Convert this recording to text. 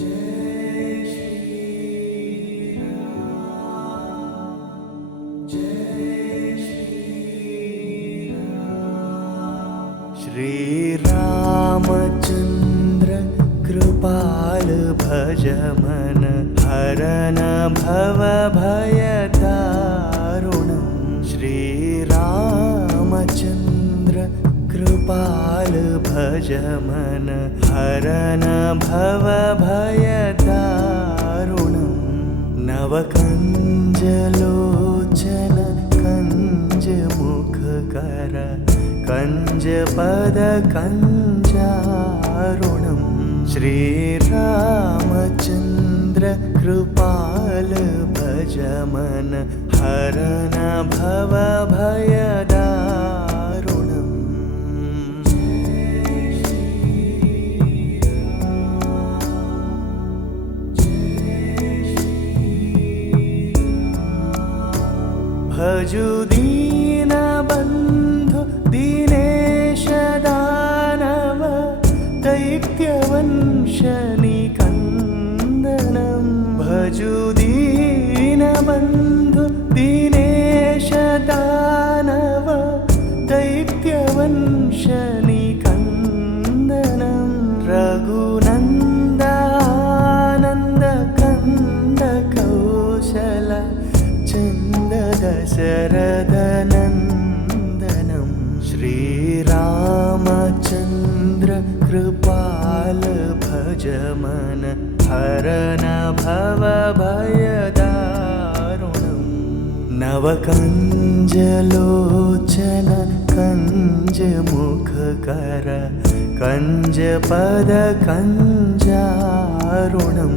जय श्री राम, जय श्री राम। श्री रामचंद्र कृपाल भज मन, हरन भव भय दारुणं। श्री रामचंद्र कृपाल भज मन, हरन भव भय दारुणं। नवकञ्जलोचन कञ्ज मुखकर, कञ्जपद कञ्जारुणं। श्रीरामचन्द्र कृपाल भज मन, हरन भव भय दारुणं। भजु दीनबन्धु दीनेश दानव, दैत्यवंशनिकन्दनं। भजु दीनबन्धु दीनेश दानव, दैत्यवंशनिकन्दनं। रघुनन्दानन्द कन्द कौशल चन्द दशरथनन्दनं। श्रीरामचन्द्र कृपाल भज मन, हरन भव भय दारुणं। नवकञ्जलोचन कञ्ज मुखकर, कञ्जपद कञ्जारुणं।